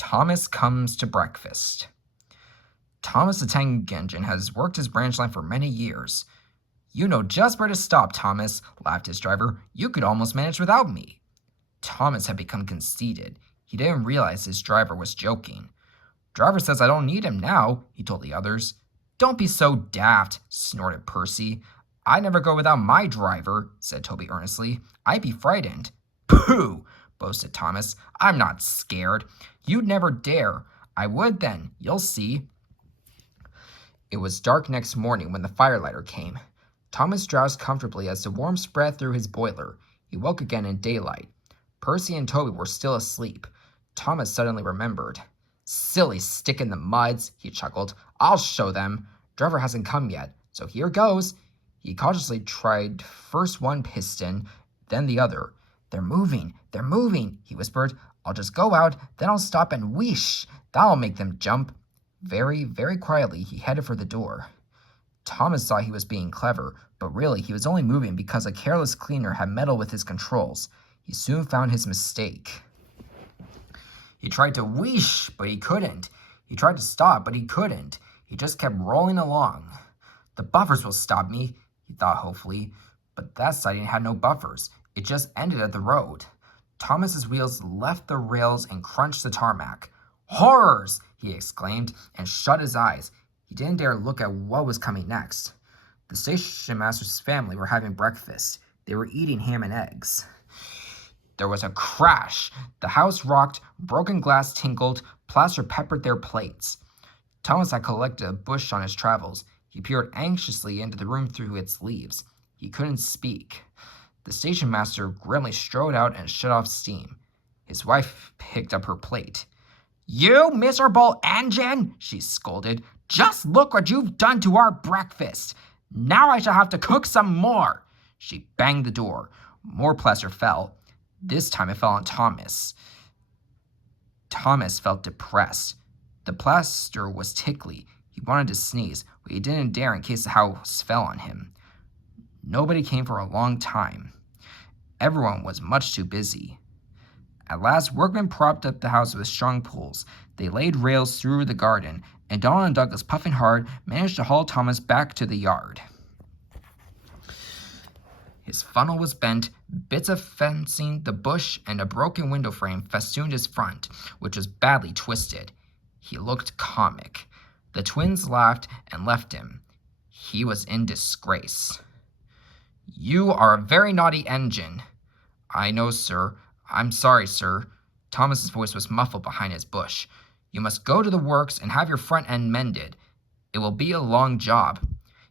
Thomas comes to breakfast. Thomas the Tank Engine has worked his branch line for many years. You know just where to stop, Thomas, laughed his driver. You could almost manage without me. Thomas had become conceited. He didn't realize his driver was joking. Driver says I don't need him now, he told the others. Don't be so daft, snorted Percy. I never go without my driver, said Toby earnestly. I'd be frightened. Pooh, boasted Thomas. I'm not scared. You'd never dare. I would then. You'll see. It was dark next morning when the firelighter came. Thomas drowsed comfortably as the warmth spread through his boiler. He woke again in daylight. Percy and Toby were still asleep. Thomas suddenly remembered. Silly stick in the muds, he chuckled. I'll show them. Driver hasn't come yet, so here goes. He cautiously tried first one piston, then the other. They're moving, he whispered. I'll just go out, then I'll stop and whoosh. That'll make them jump. Very, very quietly, he headed for the door. Thomas thought he was being clever, but really he was only moving because a careless cleaner had meddled with his controls. He soon found his mistake. He tried to whoosh, but he couldn't. He tried to stop, but he couldn't. He just kept rolling along. The buffers will stop me, he thought hopefully, but that siding had no buffers. It just ended at the road. Thomas's wheels left the rails and crunched the tarmac. Horrors! He exclaimed and shut his eyes. He didn't dare look at what was coming next. The station master's family were having breakfast. They were eating ham and eggs. There was a crash. The house rocked, broken glass tinkled, plaster peppered their plates. Thomas had collected a bush on his travels. He peered anxiously into the room through its leaves. He couldn't speak. The station master grimly strode out and shut off steam. His wife picked up her plate. You miserable engine, she scolded. Just look what you've done to our breakfast. Now I shall have to cook some more. She banged the door. More plaster fell. This time it fell on Thomas. Thomas felt depressed. The plaster was tickly. He wanted to sneeze, but he didn't dare in case the house fell on him. Nobody came for a long time. Everyone was much too busy. At last, workmen propped up the house with strong pulls. They laid rails through the garden, and Donald and Douglas, puffing hard, managed to haul Thomas back to the yard. His funnel was bent, bits of fencing, the bush, and a broken window frame festooned his front, which was badly twisted. He looked comic. The twins laughed and left him. He was in disgrace. You are a very naughty engine. I know, sir. I'm sorry, sir. Thomas's voice was muffled behind his bush. You must go to the works and have your front end mended. It will be a long job.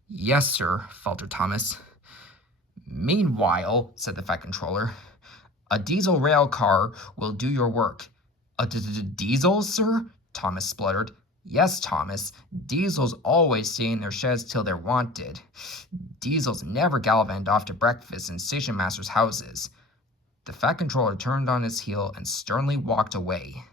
Yes, sir, faltered Thomas. Meanwhile, said the Fat Controller, a diesel rail car will do your work. A diesel, sir? Thomas spluttered. Yes, Thomas. Diesels always stay in their sheds till they're wanted. Diesels never gallivant off to breakfast in station masters' houses. The Fat Controller turned on his heel and sternly walked away.